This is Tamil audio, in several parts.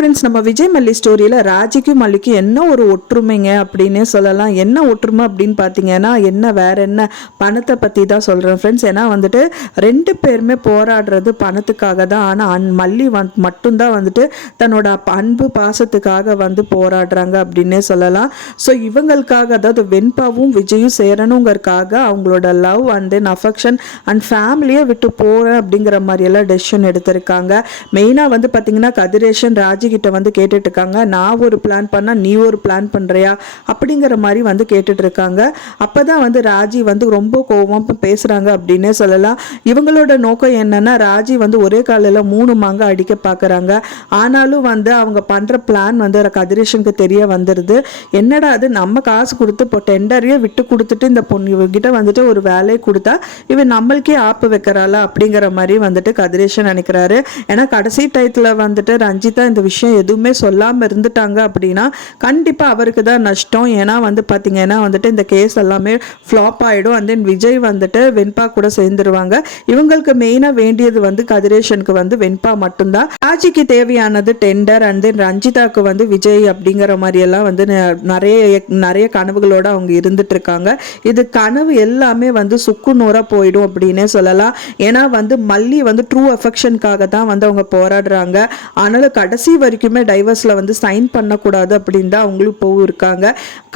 ஃப்ரெண்ட்ஸ், நம்ம விஜய் மல்லி ஸ்டோரியில் ராஜிக்கும் மல்லிக்கும் என்ன ஒரு ஒற்றுமைங்க அப்படின்னே சொல்லலாம். என்ன ஒற்றுமை அப்படின்னு பார்த்தீங்கன்னா வேற என்ன பணத்தை பற்றி தான் சொல்கிறேன் ஃப்ரெண்ட்ஸ். ஏன்னா வந்துட்டு ரெண்டு பேருமே போராடுறது பணத்துக்காக தான். ஆனால் மல்லி மட்டும்தான் வந்துட்டு தன்னோட அன்பு பாசத்துக்காக வந்து போராடுறாங்க அப்படின்னே சொல்லலாம். ஸோ இவங்களுக்காக, அதாவது வெண்பாவும் விஜயும் சேரணுங்கிறதுக்காக அவங்களோட love and then affection and ஃபேமிலியை விட்டு போகிறேன் அப்படிங்கிற மாதிரியெல்லாம் டெசிஷன் எடுத்திருக்காங்க. மெயினாக வந்து பார்த்தீங்கன்னா கதிரேஷன் ராஜி கிட்ட வந்து கேட்டுட்டு இருக்காங்க, நான் ஒரு பிளான் பண்ணா நீ ஒரு பிளான் பண்றியா அப்படிங்கிற மாதிரி வந்து கேட்டுட்டு இருக்காங்க. அப்பதான் வந்து ராஜி வந்து ரொம்ப கோவமா பேசுறாங்க அப்படின்னே சொல்லலாம். இவங்களோட நோக்கம் என்னன்னா, ராஜி வந்து ஒரே காலையில 3 மாங்க அடிக்க பாக்குறாங்க. ஆனாலும் வந்து அவங்க பண்ற பிளான் வந்து கதிரேஷனுக்கு தெரிய வந்துருது. என்னடா அது, நம்ம காசு கொடுத்து இப்போ டெண்டரையே விட்டு கொடுத்துட்டு இந்த பொண்ணு இவகிட்ட வந்துட்டு ஒரு வேலையை கொடுத்தா இவன் நம்மளுக்கே ஆப்பு வைக்கிறாளா அப்படிங்கிற மாதிரி வந்துட்டு கதிரேஷன் நினைக்கிறாரு. ஏன்னா கடைசி டயத்துல வந்துட்டு ரஞ்சிதா இந்த விஷயம் எதுவுமே சொல்லாமல் இருந்துட்டாங்க அப்படின்னா கண்டிப்பாக அவருக்கு தான் நஷ்டம். ஏன்னா வந்து பார்த்தீங்கன்னா வந்துட்டு இந்த கேஸ் எல்லாமே ஃப்ளாப் ஆகிடும். அண்ட் தென் விஜய் வந்துட்டு வெண்பா கூட சேர்ந்துருவாங்க. இவங்களுக்கு மெயினாக வேண்டியது வந்து கதிரேஷனுக்கு வந்து வெண்பா மட்டும்தான். ராஜிக்கு தேவையானது டெண்டர் அண்ட் தென் ரஞ்சிதாவுக்கு வந்து விஜய் அப்படிங்கிற மாதிரி எல்லாம் வந்து நிறைய கனவுகளோட அவங்க இருந்துட்டு இருக்காங்க. இது கனவு எல்லாமே வந்து சுக்குநூறா போயிடும் அப்படின்னே சொல்லலாம். ஏன்னா வந்து மல்லி வந்து ட்ரூ அஃபெக்ஷனுக்காக தான் வந்து அவங்க போராடுறாங்க. ஆனாலும் கடைசி வரைக்குமே டைவர்ஸில் வந்து சைன் பண்ணக்கூடாது அப்படின்னு தான் அவங்களும் இப்போவும் இருக்காங்க.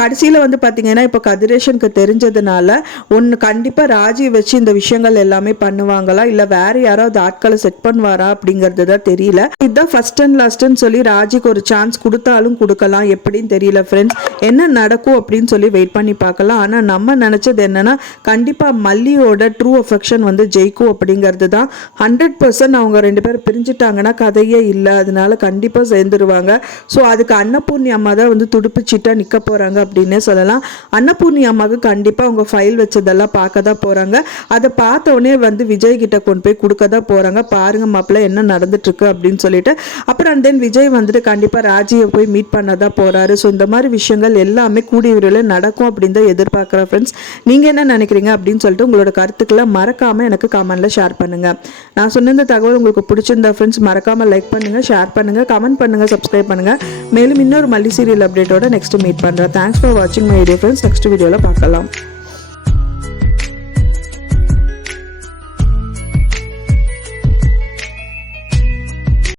கடைசியில் வந்து பார்த்தீங்கன்னா இப்போ கதிரேஷனுக்கு தெரிஞ்சதுனால ஒன்று கண்டிப்பாக ராஜி வச்சு இந்த விஷயங்கள் எல்லாமே பண்ணுவாங்களா, இல்லை வேற யாராவது ஆட்களை செட் பண்ணுவாரா அப்படிங்கிறது தான் தெரியல. இதுதான் ஃபர்ஸ்ட் அண்ட் லாஸ்ட்னு சொல்லி ராஜிக்கு ஒரு சான்ஸ் கொடுத்தாலும் கொடுக்கலாம், எப்படின்னு தெரியல ஃப்ரெண்ட்ஸ். என்ன நடக்கும் அப்படின்னு சொல்லி வெயிட் பண்ணி பார்க்கலாம். ஆனால் நம்ம நினச்சது என்னன்னா, கண்டிப்பாக மல்லியோட ட்ரூ அஃபெக்ஷன் வந்து ஜெயிக்கும் அப்படிங்கிறது தான். 100% அவங்க 2 பேரும் பிரிஞ்சுட்டாங்கன்னா கதையே இல்லை. அதனால கண்டிப்பாக சேர்ந்துருவாங்க. ஸோ அதுக்கு அன்னபூர்ணி அம்மா தான் வந்து துடுப்புச்சிட்டா நிற்க போகிறாங்க அப்படின்னே சொல்லலாம். அன்னபூர்ணி அம்மாவுக்கு கண்டிப்பாக அவங்க ஃபைல் வச்சதெல்லாம் பார்க்க தான் போகிறாங்க. அதை பார்த்தோடனே வந்து விஜய் கிட்ட கொண்டு போய் கொடுக்க தான் போகிறாங்க. பாருங்க மாப்பிள்ள என்ன நடந்துட்டுருக்கு அப்படின்னு சொல்லிட்டு. அப்புறம் தென் விஜய் வந்துட்டு கண்டிப்பாக ராஜியை போய் மீட் பண்ண தான் போகிறாரு. ஸோ இந்த மாதிரி விஷயங்கள் எல்லாமே கூடிய விரைவில் நடக்கும் அப்படின்னு தான் எதிர்பார்க்குறேன் ஃப்ரெண்ட்ஸ். நீங்கள் என்ன நினைக்கிறீங்க அப்படின்னு சொல்லிட்டு உங்களோட கருத்துக்களை மறக்காமல் எனக்கு கமெண்ட்டில் ஷேர் பண்ணுங்கள். நான் சொன்ன இந்த தகவல் உங்களுக்கு பிடிச்சிருந்தா ஃப்ரெண்ட்ஸ் மறக்காமல் லைக் பண்ணுங்கள், ஷேர் பண்ணுங்கள், கமெண்ட் பண்ணுங்கள், சப்ஸ்கிரைப் பண்ணுங்கள். மேலும் இன்னொரு மல்லி சீரியல் அப்டேட்டோட நெக்ஸ்ட் மீட் பண்ணுறேன். தேங்க்ஸ் ஃபார் வாட்சிங் மை வீடியோ ஃப்ரெண்ட்ஸ். நெக்ஸ்ட் வீடியோவில் பார்க்கலாம்.